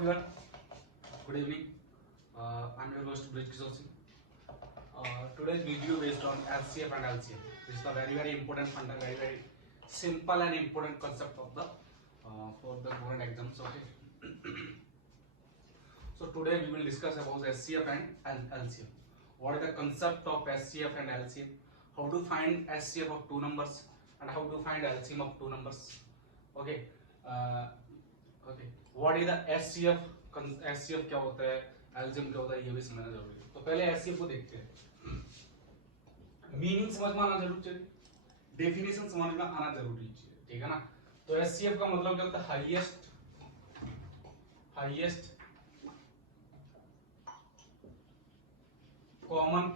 everyone, good evening. I'm your host Brij Kishore Singh. Today's video based on LCF and LCM. This is a very important funda, very simple and important concept of the for the government exams. Okay. So today we will discuss about SCF and LCM. What is the concept of SCF and LCM? How to find SCF of two numbers and how to find LCM of two numbers. Okay. Okay. What is the SCF? SCF क्या होता है, LCM क्या होता है, ये भी समझना जरूरी है. तो पहले SCF को देखते हैं. मीनिंग समझ में आना जरूरी चाहिए, डेफिनेशन समझ में आना जरूरी चाहिए, ठीक है ना. तो SCF का मतलब क्या होता है, हाईएस्ट कॉमन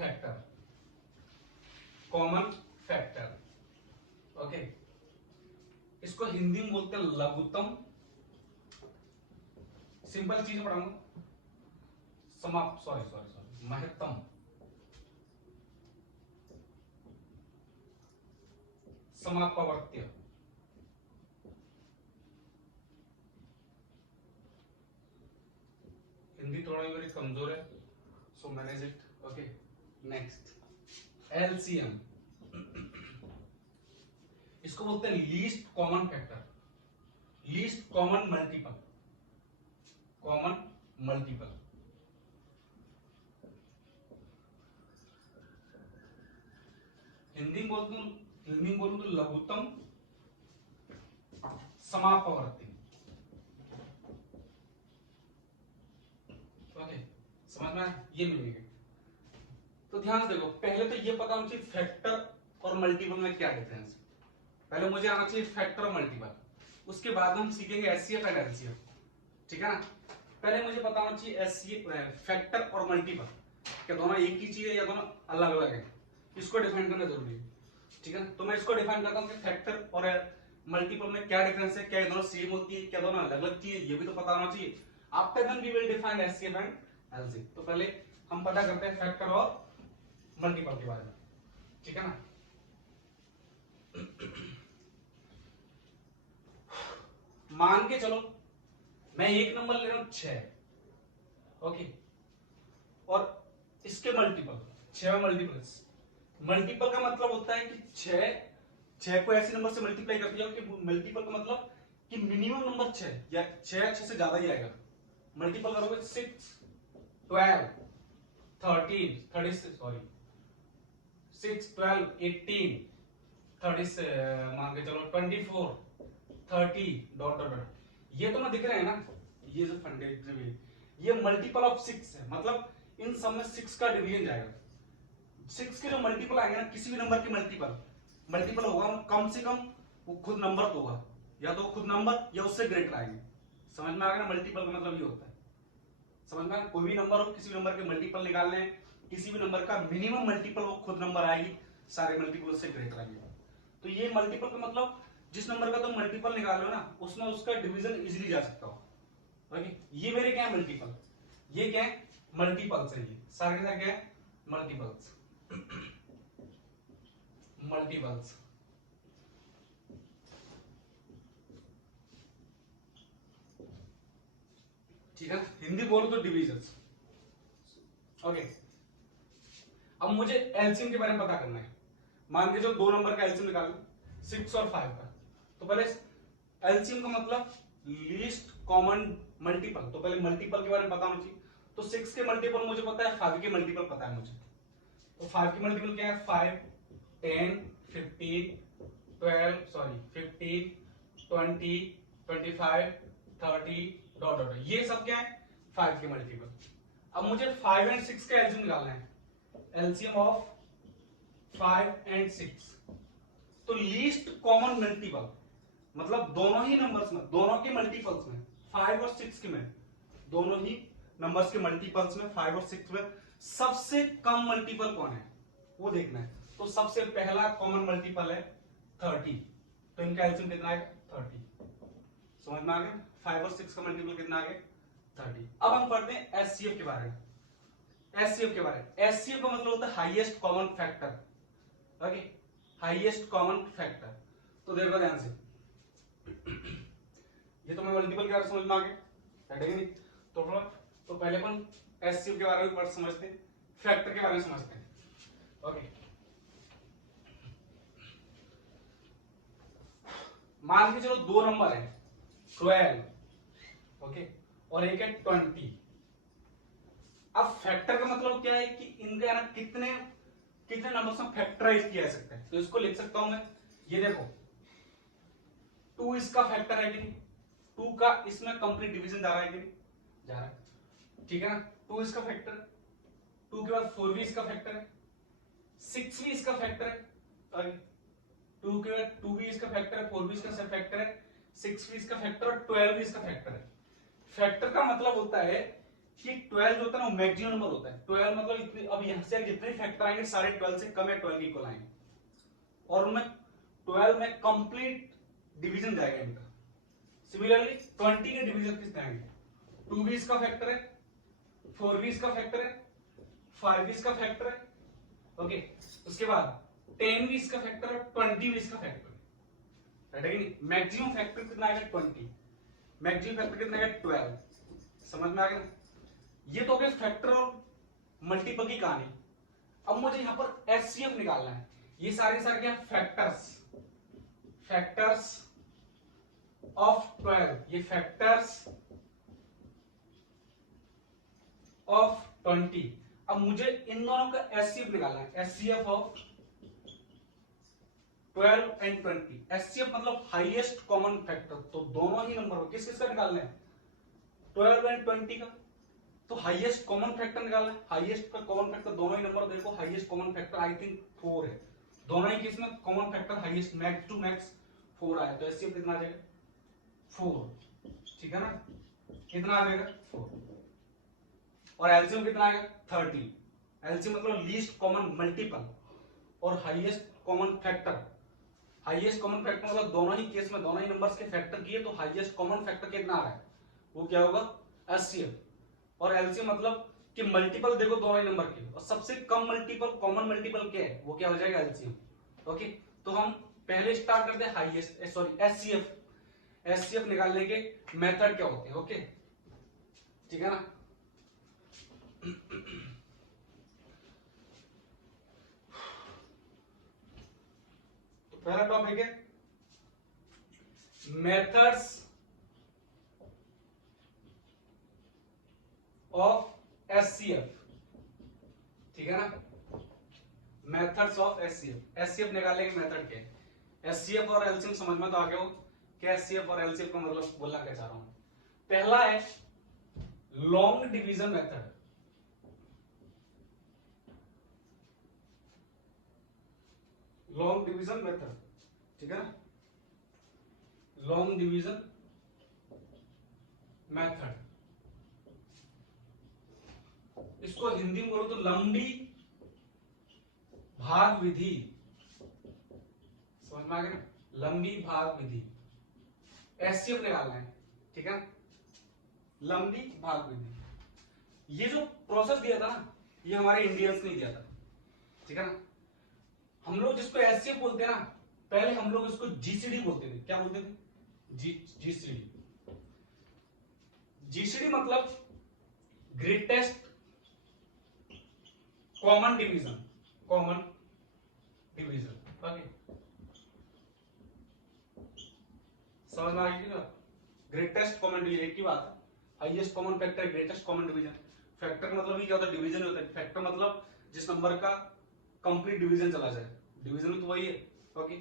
फैक्टर. ओके. इसको हिंदी में बोलते हैं लघुत्तम. सिंपल चीज पढ़ाऊंगा. महत्तम समापवर्त्य. हिंदी थोड़ा मेरी कमजोर है, so manage it. Okay. Next LCM. इसको बोलते हैं least common factor, least common multiple. Hindi में बोलूं तो लघुत्तम समापवर्ती. ओके. समझ में ये मीनिंग है. तो ध्यान से देखो, पहले तो ये पता होना चाहिए फैक्टर और मल्टीपल में क्या डिफरेंस है. पहले मुझे आना चाहिए फैक्टर और मल्टीपल, उसके बाद हम सीखेंगे एचसीएफ एंड एलसीएफ, ठीक है ना. पहले मुझे पता होना चाहिए एचसीएफ फैक्टर और मल्टीपल क्या दोनों एक ही चीज है या दोनों अलग अलग है. इसको डिफाइन करना जरूरी है, ठीक है. तो मैं इसको डिफाइन करता हूं कि फैक्टर और मल्टीपल में क्या डिफरेंस है, क्या ये दोनों सेम होती है, क्या दोनों अलग अलग चीज है, ये भी तो पता होना चाहिए. After then we will define HCF and LCF. तो पहले हम पता करते हैं फैक्टर और मल्टीपल के बारे में, ठीक है ना. मान के चलो मैं एक नंबर ले रहा हूं 6. ओके. और इसके मल्टीपल 6 मल्टीपल का मतलब होता है कि 6 को ऐसे नंबर से मल्टीप्लाई करते जाओ कि मल्टीपल का मतलब कि मिनिमम नंबर 6 या 6 से ज्यादा ही आएगा. मल्टीपल करोगे 6 12 13 36 6 12 18 30 मान के चलो 24 30 डॉट डॉट. ये तो मैं दिख रहे हैं ना, ये जो फंडे ये मल्टीपल ऑफ 6 है. मतलब इन सब में 6 का डिवीजन जाएगा. 6 के जो मल्टीपल आएंगे ना, किसी भी नंबर के मल्टीपल होगा, कम से कम वो खुद नंबर तो होगा, या तो खुद नंबर या उससे ग्रेटर आएंगे. समझ में आ गया ना. मल्टीपल का मतलब ये होता है, समझ में. कोई भी नंबर हो, किसी भी नंबर के मल्टीपल निकालने हैं, किसी भी नंबर का मिनिमम मल्टीपल वो खुद नंबर आएगी, सारे मल्टीपल उससे ग्रेटर आएंगे. तो ये मल्टीपल का मतलब जिस नंबर का तुम मल्टीपल निकाल रहे हो ना, उसमें उसका डिवीजन इजीली जा सकता हो. ओके. ये मेरे क्या है मल्टीपल, ये क्या है मल्टीपल्स है. ये सारे के सारे क्या है मल्टीपल्स. ठीक है. हिंदी बोलो तो डिविजन्स. ओके. अब मुझे एलसीएम के बारे में पता करना है. मान के जो दो नंबर का एलसीएम निकालो 6 और 5 का. तो पहले एलसीएम का मतलब लीस्ट कॉमन मल्टीपल. तो पहले मल्टीपल के बारे में पता होना चाहिए. तो 6 के मल्टीपल मुझे पता है, 5 के मल्टीपल पता है मुझे. तो 5 के मल्टीपल क्या है, 5 10 15 20 25 30 डॉट डॉट. ये सब क्या है 5 के मल्टीपल. अब मुझे 5 एंड 6 का एलसीएम निकालना है. LCM of 5 and 6. तो लीस्ट कॉमन मल्टीपल मतलब दोनों ही नंबर्स में, दोनों के मल्टीपल्स में, 5 और 6 के में, दोनों ही नंबर्स के मल्टीपल्स में 5 और 6 में सबसे कम मल्टीपल कौन है वो देखना है. तो सबसे पहला कॉमन मल्टीपल है 30. तो इनका एलसीएम कितना है 30. समझ में आ गया. 5 और 6 का मल्टीपल कितना आ गया 30. अब हम पढ़ते हैं एचसीएफ के बारे में. एचसीएफ का मतलब होता है highest common factor. Okay. Highest common factor. तो देखो ध्यान से, ये तो मैं मल्टीपल क्या समझ में आ गया, नहीं. तो पहले अपन एचसीएफ के बारे में समझते हैं, फैक्टर के बारे में समझते हैं। ओके, मान के चलो दो नंबर है 12, ओके, और एक है 20। अब फैक्टर का मतलब क्या है कि इनका ना कितने कितने नंबर से फैक्टराइज किया जा सकता है। तो इसको लिख सकता हूं मैं, ये देखो 2 इसका फैक्टर है कि नहीं, 2 का इसमें कंप्लीट डिवीजन जा रहा है कि नहीं, जा रहा है, ठीक है ना। 2 इसका फैक्टर, 2 के बाद 4 भी इसका फैक्टर है, 6 भी इसका फैक्टर है, 2 के बाद 2 भी इसका फैक्टर है, 4 भी इसका फैक्टर है, 6 भी इसका फैक्टर और 12 भी इसका फैक्टर है। फैक्टर का मतलब होता है कि 12 जो होता है ना मैक्सिमम नंबर होता है। 12 मतलब इतने, अब यहां से जितने फैक्टर आएंगे सारे 12 से कम या 12 के इक्वल आएंगे, और उनमें 12 में कंप्लीट डिवीजन जाएगा इनका। सिमिलरली 20 के डिवीजन कितने आएंगे, 2 भी इसका फैक्टर है, 4 भी इसका फैक्टर है, 5 भी इसका फैक्टर है, ओके। उसके बाद 10 भी इसका फैक्टर है, 20 भी इसका फैक्टर है, राइट है कि नहीं। मैक्सिमम फैक्टर कितना आएगा 20, मैक्सिमम फैक्टर कितना आएगा 12। समझ में आ गया ना? ये तो हो गया फैक्टर और मल्टीपल की कहानी। अब मुझे यहां पर एचसीएफ निकालना है। ये सारे क्या फैक्टर्स, फैक्टर्स ऑफ 12, ये फैक्टर्स ऑफ 20। अब मुझे इन दोनों का एचसीएफ निकालना है, एचसीएफ ऑफ 12 एंड 20। एचसीएफ मतलब हाईएस्ट कॉमन फैक्टर। तो दोनों ही नंबर किस किस का निकालना है, 12 एंड 20 का। तो हाईएस्ट कॉमन फैक्टर निकालना है, हाईएस्ट का कॉमन फैक्टर दोनों ही नंबर देखो, highest common factor I think 4 है, दोनों ही किस में common factor highest max to max 4 आया। तो एचसीएफ कितना आ जाएगा 4, ठीक है ना, कितना आ जाएगा 4। और एलसीएम कितना आएगा 30। एलसीएम मतलब लीस्ट कॉमन मल्टीपल और highest common factor. Highest common factor मतलब दोनों ही केस में दोनों ही नंबर्स के फैक्टर किए तो हाईएस्ट कॉमन फैक्टर कितना आ रहा है, वो क्या होगा एचसीएफ। और एलसीएम मतलब कि मल्टीपल देखो दोनों ही नंबर के, और सबसे कम मल्टीपल कॉमन मल्टीपल क्या है, वो क्या हो जाएगा एलसीएम। ओके, तो हम पहले स्टार्ट करते हैं हाईएस्ट सॉरी एचसीएफ। एचसीएफ निकालने के मेथड क्या होते हैं, ओके, ठीक है ना। तो पहला टॉपिक है मेथड्स ऑफ एचसीएफ, ठीक है ना। मेथड्स ऑफ एचसीएफ, एचसीएफ निकालने के मेथड क्या है। एचसीएफ और एलसीएम समझ में तो आ गया हो कि एचसीएफ और एलसीएफ का मतलब बोलना क्या चाह रहा हूं। पहला है long division method, long division method, ठीक है ना, लॉन्ग डिवीजन मेथड। इसको हिंदी में बोलो तो लंबी भाग विधि, समझ में आ गया ना, लंबी भाग विधि। एचसीएफ निकालना है, ठीक है, लंबी भाग विधि। ये जो प्रोसेस दिया था ना, ये हमारे इंडियंस ने दिया था, ठीक है ना। हम लोग जिसको एचसीएफ बोलते हैं ना, पहले हम लोग इसको जीसीडी बोलते थे। क्या बोलते थे, जीसीडी। जीसीडी मतलब greatest common division, common division, okay, समझ में आ गई ना। ग्रेटेस्ट कॉमन डिवीजन एक ही बात है, highest common factor, greatest common division. Factor मतलब ही क्या होता है, डिवीजन होता है। फैक्टर मतलब जिस नंबर का कंप्लीट डिवीजन चला जाए, डिवीजन तो वही है, ओके।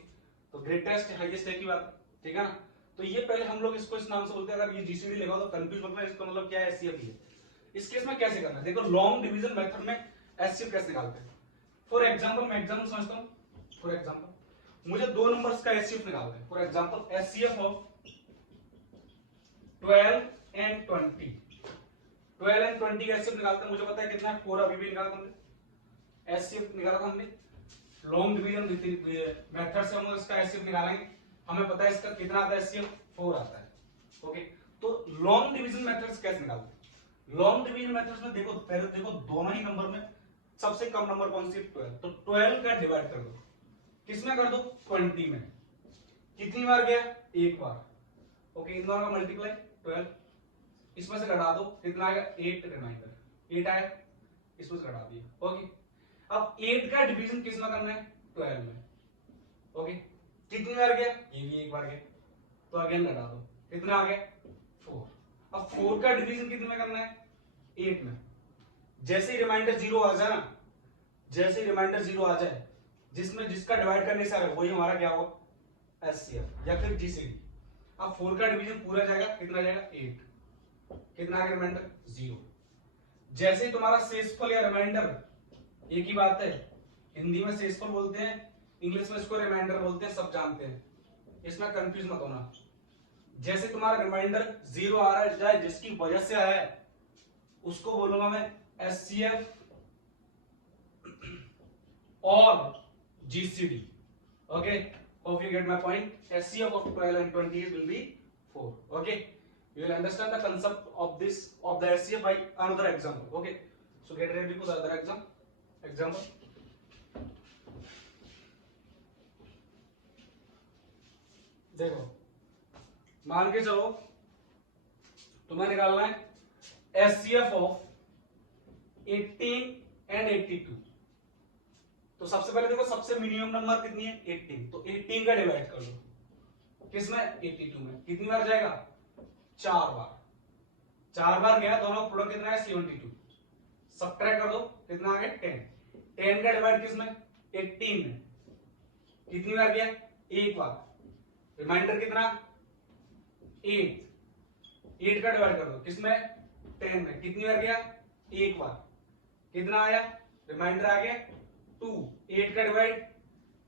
तो ग्रेटेस्ट हाईएस्ट एक ही बात, ठीक है ना। तो ये पहले हम लोग इसको इस नाम से बोलते हैं। अगर ये जीसीडी लिखा हो तो कंफ्यूज मत होना, इसका मतलब क्या है, एचसीएफ ही है। इस केस में कैसे करना है, देखो लॉन्ग डिवीजन मेथड में एचसीएफ कैसे निकालते हैं। फॉर एग्जांपल मैं एग्जांपल समझता हूं, फॉर एग्जांपल मुझे दो नंबर्स का एचसीएफ निकालना है। For example HCF of 12 and 20, 12 and 20 का एचसीएफ निकालते हैं। मुझे पता है कितना है 4, अभी भी निकाला था हमने, एचसीएफ निकाला था हमने। लॉन्ग डिवीजन मेथड से हम इसका एचसीएफ निकालेंगे, हमें पता है इसका कितना आता है, एचसीएफ 4 आता है, ओके। तो लॉन्ग डिवीजन मेथड्स कैसे निकालते हैं। लॉन्ग डिवीजन मेथड्स में देखो, पहले देखो दोनों ही नंबर में सबसे कम नंबर कौन सी, 12। तो 12 का डिवाइड कर दो, किसमें कर दो, 20 में। कितनी बार गया, एक बार, ओके। इन दोनों का मल्टीप्लाई 12, इसमें से घटा दो, कितना आएगा 8 रिमाइंडर 8 आया, इसमें से घटा दिया। ओके, अब 8 का डिवीजन किस में करना है 12 में। ओके, कितनी बार गया, ये भी एक बार गया, तो अगेन घटा दो, कितना आ गया 4। अब 4 का डिवीजन कितने में करना है 8 में। जैसे ही रिमाइंडर 0 आ जाए ना, जैसे ही रिमाइंडर 0 आ जाए, जिसमें जिसका डिवाइड करने से आएगा वही हमारा क्या होगा एचसीएफ या फिर जीसीडी। अब 4 का डिवीजन पूरा जाएगा, कितना जाएगा 8, कितना आ गया रिमाइंडर 0। जैसे ही तुम्हारा शेषफल या रिमाइंडर एक ही बात है, हिंदी में शेषफल बोलते हैं, इंग्लिश में इसको रिमाइंडर बोलते हैं, सब जानते हैं, इसमें कंफ्यूज मत होना। जैसे तुम्हारा रिमाइंडर 0 आ रहा है, जिसकी वजह से आया है उसको बोलूंगा मैं एचसीएफ और GCD. Okay, hope you get my point. HCF of 12 and 20 will be 4. Okay, you will understand the concept of this of the HCF by another example. Okay, so get ready for the other example. देखो, मान के चलो तुम्हें निकालना है HCF of 18 and 82। तो सबसे पहले देखो, सबसे मिनिमम नंबर कितनी है 18, तो 18 का डिवाइड कर लो किसमें 82 में, कितनी बार जाएगा 4 बार, 4 बार गया, दोनों प्रोडक्ट कितना है 72, सबट्रैक्ट कर दो, कितना आ गया 10, 10 का डिवाइड किसमें 18 में, कितनी बार गया एक बार, रिमाइंडर कितना 8, 8 का डिवाइड कर दो किसमें 10 में, कितनी बार गया एक बार, कितना आया रिमाइंडर आ गया 2, 8 का डिवाइड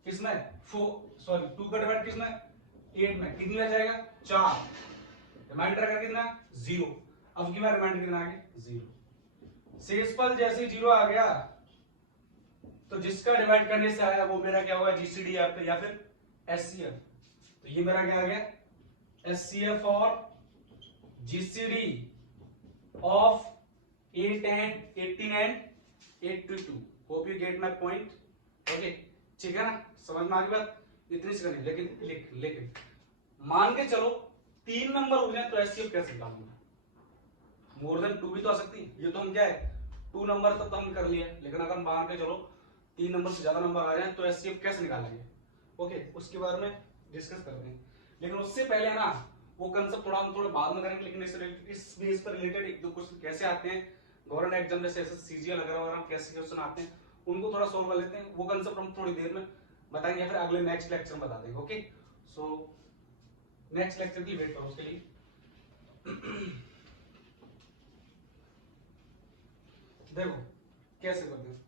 किसमें 4, सॉरी 2 का डिवाइड किसमें 8 में, कितनी बार जाएगा 4, रिमाइंडर का कितना 0। अब की बार रिमाइंडर कितना आ गया 0। शेषफल जैसे 0 आ गया तो जिसका डिवाइड करने से आया वो मेरा क्या होगा जीसीडी या फिर एचसीएफ। तो ये मेरा क्या आ गया एचसीएफ और GCD of 8 and 18 and 82। Hope you get my point. Okay, ठीक है ना, समझ में आ गई बात, इतनी सी करनी। लेकिन मान के चलो 3 नंबर हो जाए तो एचसीएफ कैसे निकालूंगा, मोर देन 2 भी तो आ सकती है, ये तो हम क्या है 2 नंबर तक तो हम कर लिया, लेकिन अगर मान के चलो 3 नंबर से ज्यादा नंबर आ जाए तो एचसीएफ कैसे निकालेंगे। ओके, उसके बारे में डिस्कस करते हैं, लेकिन उससे पहले ना वो कंसेप्ट हम थोड़ा बाद में करेंगे, लेकिन इस बेस पर रिलेटेड एक दो क्वेश्चन कैसे आते हैं गवर्नमेंट एग्जाम जैसे सीजीएल वगैरह कैसे क्वेश्चन आते हैं उनको थोड़ा सोल्व कर लेते हैं, वो कंसेप्ट हम थोड़ी देर में बताएंगे या फिर अगले नेक्स्ट लेक्चर में बता देंगे। ओके, सो नेक्स्ट लेक्चर की वेट करो उसके लिए। देखो कैसे करते हैं,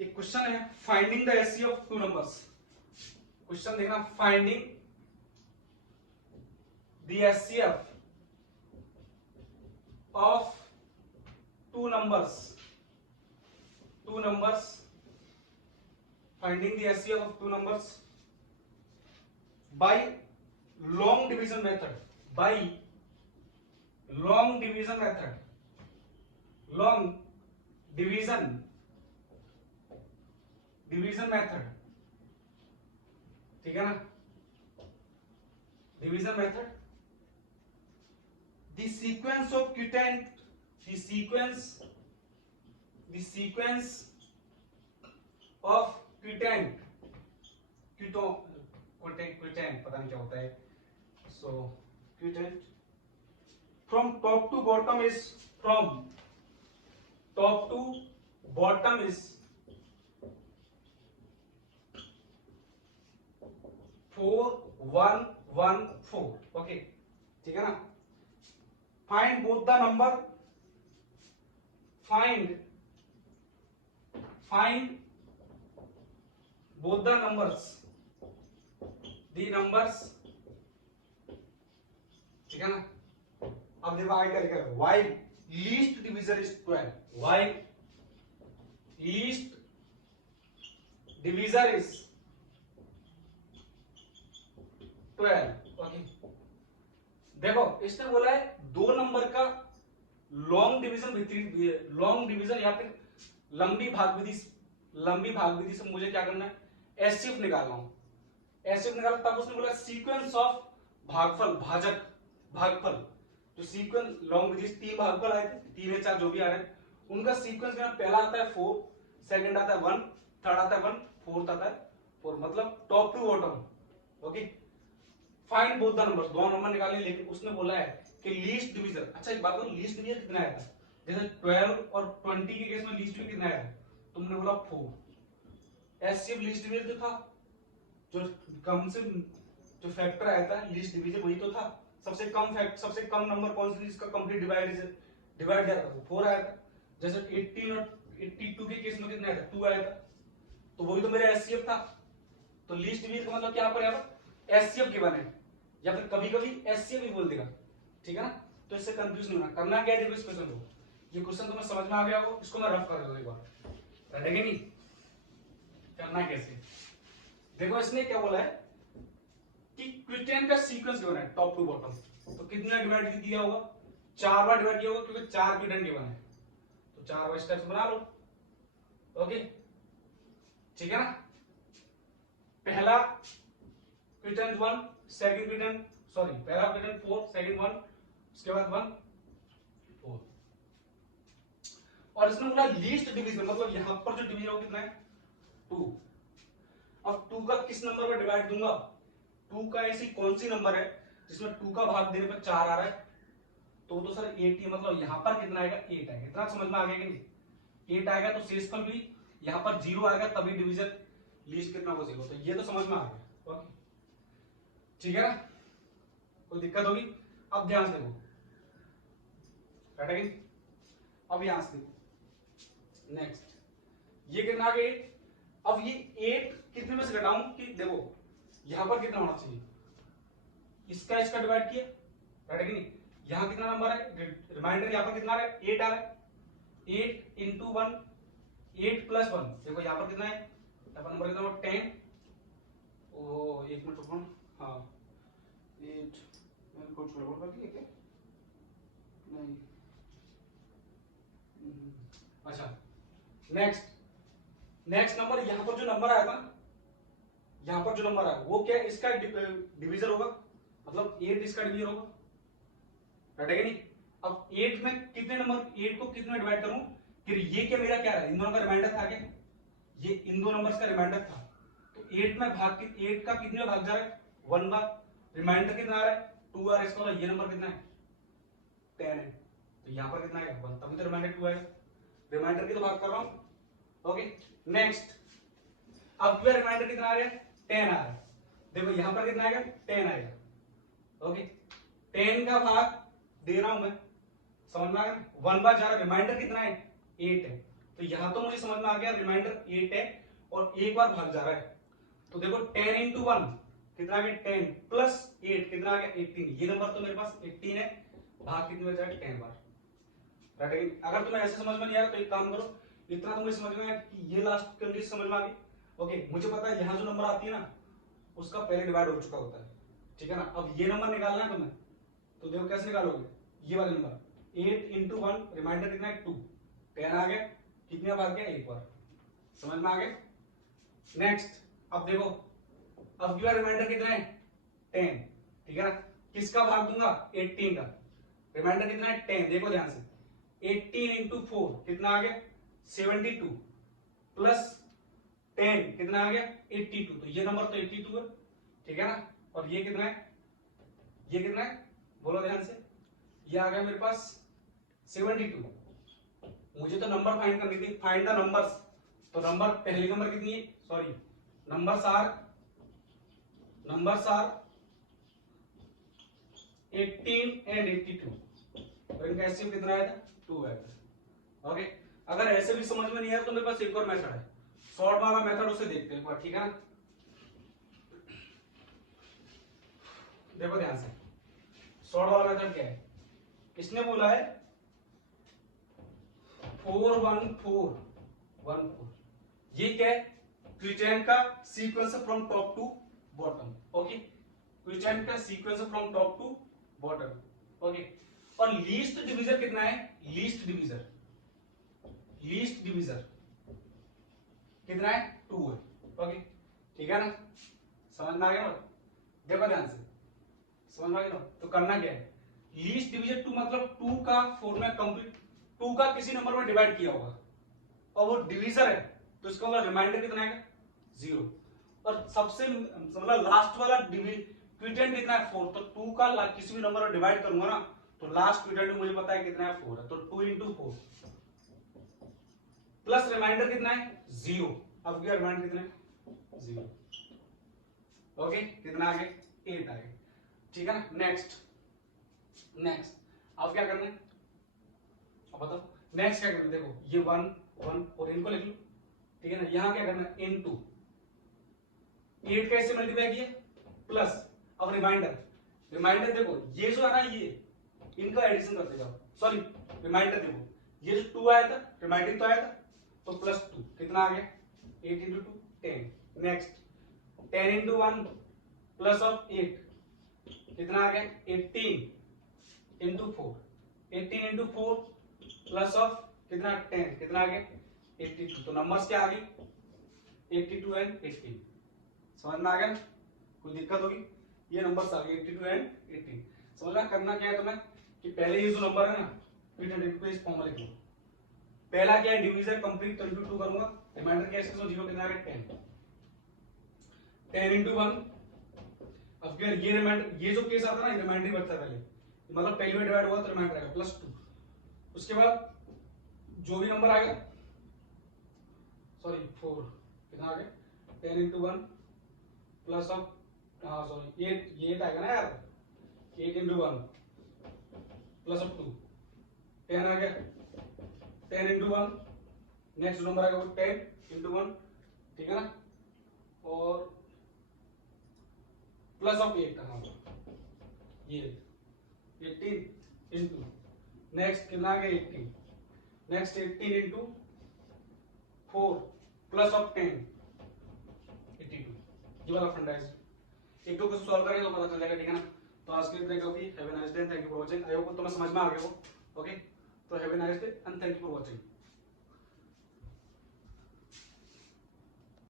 एक क्वेश्चन है finding the HCF of 2 numbers. Question देखना, finding the HCF of 2 numbers, finding the HCF of 2 numbers by long division method, ठीक है ना, division method, the sequence of quotient, the sequence of quotient पता नहीं क्या होता है, so quotient from top to bottom is 4 1 1 4। Okay, ठीक है ना, find both the number, find both the numbers, ठीक है ना। अब देखो आई करके why least divisor is 12, why least divisor is 12। Okay, देखो इसने बोला है 2 नंबर का लॉन्ग डिवीजन या फिर लंबी भागविधि से मुझे क्या करना है एचसीएफ निकालना हूं, एचसीएफ निकालना। तब उसने बोला सीक्वेंस ऑफ भागफल जो सीक्वेंस लॉन्ग डिजिट 3 भाग पर आए थे, 3 या 4 जो भी आ रहे हैं, उनका सीक्वेंस में पहला आता है 4, सेकंड आता है 1, थर्ड आता है 1, फोर्थ आता है 4, मतलब top to bottom. Okay, find both the numbers, दोनों नंबर निकालने, लेकिन उसने बोला है कि लीस्ट डिवीजर। अच्छा एक बात बताओ, लीस्ट डिवीजर कितना आया था? जैसे 12 और 20 के केस में लीस्ट डिवीजर कितना आया था? तुमने बोला 4। एचसीएफ लीस्ट डिवीजर जो था, जो कम से जो फैक्टर आया था लीस्ट डिवीजर वही तो था। सबसे कम फैक्ट, सबसे कम नंबर कौन सी जिसका कंप्लीट डिवाइड जाता था, वो 4 आया था। जैसे 18 और 82 के केस में कितना आया था? 2 आया था, तो वही तो मेरा एचसीएफ था। तो लीस्ट डिवीजर का मतलब क्या पर यहाँ पर एचसीएफ गिवन है, या फिर कभी कभी एचसीएफ भी बोल देगा, ठीक है ना। तो इससे कंफ्यूज नहीं होना। करना क्या है, देखो इस क्वेश्चन को, ये क्वेश्चन तुम्हें समझ में आ गया हो, इसको मैं रफ कर देता हूं एक बार, रहेगा नहीं करना कैसे। देखो इसने क्या बोला है कि क्विटेन का सीक्वेंस गिवन है टॉप टू बॉटम, तो कितना डिवाइड दिया होगा? 4 बार डिवाइड किया होगा, क्योंकि 4 क्विटेन गिवन है, तो 4 बार स्टेप्स बना लो। ओके, ठीक है ना। पहला क्विटेन 1, सेकंड क्विटेन, सॉरी पहला क्विटेन 4, सेकंड 1, उसके बाद 1 4। और इसने बोला लीस्ट डिवीजन, मतलब यहां पर जो डिवीजन हो कितना है? 2। अब 2 का किस नंबर पर डिवाइड दूंगा? 2 का ऐसी कौन सी नंबर है जिसमें 2 का भाग देने पर 4 आ रहा है? तो सर 8 ही, मतलब यहां पर कितना आएगा? 8 आएगा। इतना समझ में आ गया कि नहीं? 8 आएगा तो शेषफल भी यहां पर 0 आएगा, तभी डिवीजन लीस्ट कितना हो 0। तो ये तो समझ में आ गया। ओके, ठीक है ना, कोई दिक्कत होगी? अब ध्यान से देखो, बैठेगी। अब यहां से देखो नेक्स्ट, ये कितना आ गया? अब ये 8 कितने में से घटाऊं कि देखो यहां पर कितना होना चाहिए? इसका डिवाइड किया, राइट है कि नहीं? यहां कितना नंबर है? रिमाइंडर यहां पर कितना आ रहा है? 8 आ रहा है। 8 इंटू 1, 8 प्लस 1, देखो यहां पर कितना है? यहां पर नंबर कितना होगा? 10। ओ एक मिनट रुको, हाँ 8 मैंने कुछ गड़बड़ कर दी है क्या? नहीं, अच्छा नेक्स्ट नंबर, यहां पर जो नंबर आया था, यहां पर जो नंबर आया वो क्या? इसका डिवीजर होगा, मतलब 8 इसका डिवीजर होगा, राइट है कि नहीं? अब 8 में कितने नंबर, 8 को कितने में डिवाइड करूं कि ये क्या मेरा क्या है? इन दोनों का रिमाइंडर था क्या? ये इन दो नंबर्स का रिमाइंडर था, तो 8 में भाग 8 का कितने में भाग जा रहा है? 1 बार। रिमाइंडर कितना आ रहा है? 2 आ रहा है। इसका मतलब ये नंबर कितना है? 10 है, तो यहां पर कितना आएगा? 1, तभी तो रिमाइंडर 2 आएगा। रिमाइंडर की तो बात कर रहा हूं। ओके, नेक्स्ट, अब क्या रिमाइंडर कितना आ रहा है? 10 आ रहा है। देखो यहां पर कितना आएगा? 10 आएगा। ओके, 10 का भाग दे रहा हूं मैं, समझ में आ गया? 1 बार जा रहा है, रिमाइंडर कितना है? 8 है, तो यहां तो मुझे समझ में आ गया रिमाइंडर 8 है और एक बार भाग जा रहा है। तो देखो 10 इंटू 1 कितना आ गया? 10 प्लस 8 कितना आ गया? 18। ये नंबर तो मेरे पास 18 है, भाग कितने में जाएगा? 10 बार, राइट। अगर तुम्हें ऐसे समझ में नहीं आया तो एक काम करो, इतना तुम्हें समझ में आया कि ये लास्ट कंडीशन समझ में आ गई। ओके, मुझे पता है यहां जो नंबर आती है ना उसका पहले डिवाइड हो चुका होता है, ठीक है ना। अब ये नंबर निकालना है तुम्हें, तो देखो कैसे निकालोगे? ये वाला नंबर 8 इंटू 1, रिमाइंडर कितना है? 2, 10 आ गया, कितने भाग गया? एक बार, समझ में आ गया? नेक्स्ट, अब देखो अब की बार रिमाइंडर कितना है? 10, ठीक है ना। किसका भाग दूंगा? 18 का। रिमाइंडर कितना है? 10। देखो ध्यान से, 18 इंटू 4 कितना आ गया? 72 प्लस 10 कितना आ गया? 82। तो ये नंबर तो 82 है, ठीक है ना। और ये कितना है? ये कितना है? बोलो ध्यान से, ये आ गया मेरे पास 72। मुझे तो नंबर फाइंड करनी थी, फाइंड द नंबर्स। तो नंबर, पहली नंबर कितनी है? सॉरी, नंबर्स आर 18 एंड 82, और इनका एचसीएफ कितना आया था? 2 आया था। ओके, अगर ऐसे भी समझ में नहीं आया तो मेरे पास एक और मेथड है, शॉर्ट वाला मेथड, उसे देखते हैं एक बार, ठीक है ना। देखो ध्यान से, शॉर्ट वाला मेथड क्या है? इसने बोला है 41414, ये क्या है? क्विटेन का sequence from top to bottom. Okay, quotient का sequence from top to bottom. Okay, और लीस्ट डिवीजर कितना है? लीस्ट डिवीजर कितना है? 2 है। ओके, ठीक है ना, समझ में आ गया ना? देखो ध्यान से, समझ में आ गया ना? तो करना क्या है? लीस्ट डिवीजन 2 मतलब 2 का 4 में कंप्लीट 2 का किसी नंबर में डिवाइड किया होगा और वो डिवीजर है, तो इसका मतलब रिमाइंडर कितना आएगा 0। और सबसे मतलब लास्ट वाला क्विटेंट कितना है 4, तो 2 का किसी भी नंबर में डिवाइड करूंगा ना तो लास्ट क्विटेंट मुझे पता है कितना है 4 है, तो 2 into 4 प्लस रिमाइंडर कितना है 0। अब क्या रिमाइंडर कितना है 0। ओके, कितना आ गया 8 आ गया, ठीक है ना। नेक्स्ट अब क्या करना है, अब बताओ नेक्स्ट क्या करना है। देखो ये 1 1 और इनको लिख लो, ठीक है ना। यहां क्या करना है इनटू 8 कैसे मल्टीप्लाई किया प्लस, अब रिमाइंडर देखो ये जो है ना ये इनका एडिशन करते जाओ, सॉरी रिमाइंडर देखो ये जो 2 आया था रिमाइंडर तो आया था तो प्लस 2 कितना आ गया 8 into 2 10। Next 10 into 1 plus of 8 कितना आ गया 18 into 4 18 into 4 प्लस ऑफ कितना 10 कितना आ गया 82। तो नंबर्स क्या आ गए 82 एंड 18। समझ में आ गया, कोई दिक्कत होगी, ये नंबर्स आ गए 82 एंड 18। समझना करना क्या है तुम्हें कि पहले ये जो नंबर है ना इनको इस फॉर्म में लिख लो। पहला क्या है डिवीजन कंप्लीट 22 करूंगा, रिमाइंडर क्या है इसका 0 कितना आ गया 10 into 1। अब फिर ये रिमाइंडर ये जो केस आता है ना रिमाइंडर ही बचता है पहले, मतलब पहले में डिवाइड हुआ तो रिमाइंडर आएगा प्लस 2। उसके बाद जो भी नंबर आएगा सॉरी 4 कितना आ गया 10 into 1 प्लस ऑफ हाँ सॉरी 8 आएगा ना यार 8 into 1 प्लस ऑफ 2 10 आ गया 10 into 1। नेक्स्ट नंबर आएगा वो 10 into 1, ठीक है ना, और प्लस ऑफ 8 हाँ ये 18 into नेक्स्ट कितना आ गया 18। Next 18 into 4 plus of 10 82। ये वाला फंडा है, एक दो क्वेश्चन सॉल्व करेंगे तो पता चल जाएगा, ठीक है ना। तो आज के लिए इतना काफी। Have a nice day, thank you for watching. I hope तुम्हें समझ में आ गया हो। ओके, तो have a nice day and thank you for watching.